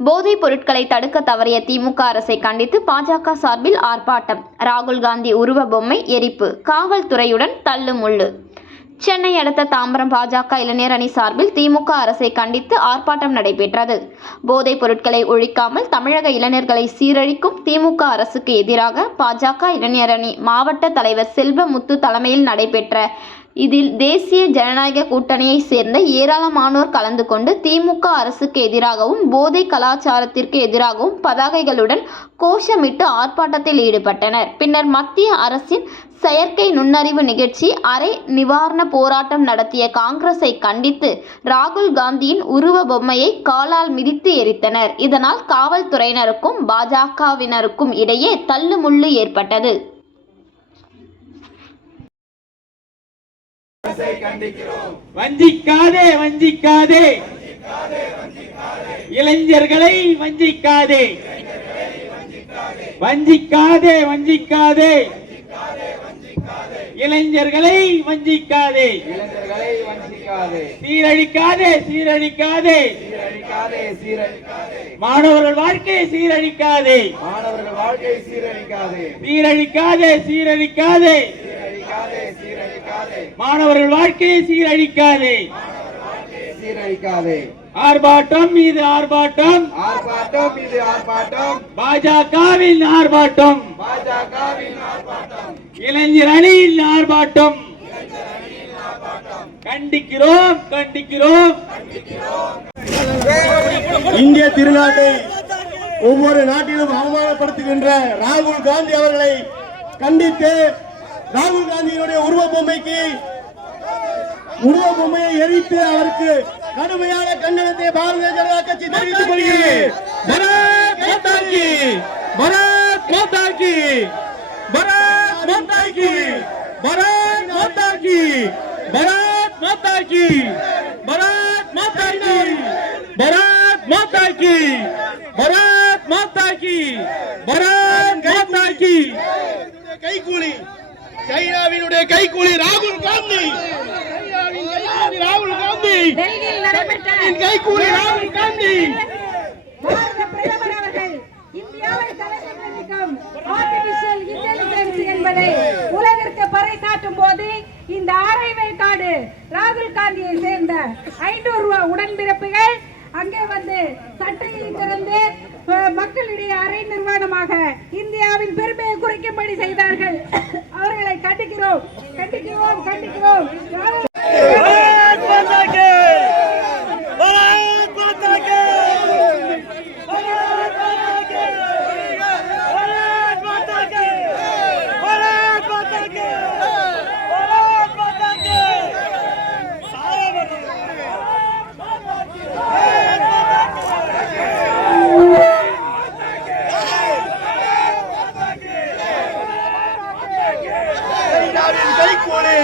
போதைப் பொருட்களை தடுக்க தவறிய திமுக அரசை கண்டித்து பாஜக சார்பில் ஆர்ப்பாட்டம். ராகுல் காந்தி உருவ பொம்மை எரிப்பு, காவல்துறையுடன் தள்ளுமுள்ளு. சென்னை அடுத்த தாம்பரம் பாஜக இளைஞர் அணி சார்பில் திமுக அரசை கண்டித்து ஆர்ப்பாட்டம் நடைபெற்றது. போதைப் பொருட்களை ஒழிக்காமல் தமிழக இளைஞர்களை சீரழிக்கும் திமுக அரசுக்கு எதிராக பாஜக இளைஞர் அணி மாவட்ட தலைவர் செல்வமுத்து தலைமையில் நடைபெற்ற இதில் தேசிய ஜனநாயக கூட்டணியை சேர்ந்த ஏராளமானோர் கலந்து கொண்டு திமுக அரசுக்கு எதிராகவும் போதை கலாச்சாரத்திற்கு எதிராகவும் பதாகைகளுடன் கோஷமிட்டு ஆர்ப்பாட்டத்தில் ஈடுபட்டனர். பின்னர் மத்திய அரசின் செயற்கை நுண்ணறிவு நிகழ்ச்சி அரை நிவாரண போராட்டம் நடத்திய காங்கிரஸை கண்டித்து ராகுல் காந்தியின் உருவ பொம்மையை காலால் மிதித்து எரித்தனர். இதனால் காவல்துறையினருக்கும் பாஜகவினருக்கும் இடையே தள்ளுமுள்ளு ஏற்பட்டது. வஞ்சிக்காதே வஞ்சிக்காதே, இளைஞர்களை வஞ்சிக்காதே, வஞ்சிக்காதே வஞ்சிக்காதே, இளைஞர்களை வஞ்சிக்காதே, சீரழிக்காதே சீரழிக்காதே, மாணவர்கள் வாழ்க்கையை சீரழிக்காதே, சீரழிக்காதே சீரழிக்காதே, மாணவர்கள் வாழ்க்கையை சீரழிக்காதே, ஆர்ப்பாட்டம் மீது ஆர்ப்பாட்டம், ஆர்ப்பாட்டம் மீது ஆர்ப்பாட்டம், பாஜகவின் ஆர்ப்பாட்டம், இளைஞர் அணியின் ஆர்ப்பாட்டம். கண்டிக்கிறோம் கண்டிக்கிறோம். இந்திய திருநாட்டை ஒவ்வொரு நாட்டிலும் அவமானப்படுத்துகின்ற ராகுல் காந்தி அவர்களை கண்டித்து ராகுல் காந்தியினுடைய உருவ பொம்மையை எரித்து அவருக்கு கடுமையான கண்டனத்தை பாரதிய ஜனதா கட்சி தெரிவித்துக் கொள்கிறது. பாரத் மாதா கி, பாரத் மாதா கி, பாரத் மாதா கி, பாரத் மாதா கி, பாரத் மாதா கி, பாரத் மாதா கி, பாரத் மாதா கி, பாரத் மாதா கி, பாரத் மாதா கி. கைகூலி, சைனாவினுடைய கைகூலி ராகுல் காந்தி, ராகுல் காந்தி, கைகூலி ராகுல் காந்தி. பாரத பிரதமர் அவர்கள் இந்தியாவை தலைமைக்கும் ஆர்டிபிஷியல் இன்டெலிஜென்ஸ் என்பதை உலகிற்கு பறைசாற்றும் போது இந்த அரை வேக்காடு ராகுல் காந்தியை சேர்ந்த 500 உடன்பிறப்புகள் அங்கே வந்து சட்டையை திறந்து மக்களிடையே அரை நிர்வாணமாக இந்தியாவின் பெருமையை குறைக்கும்படி செய்தார்கள். அவர்களை கண்டிக்கிறோம் கண்டிக்கிறோம் கண்டிக்கிறோம். கைகூலி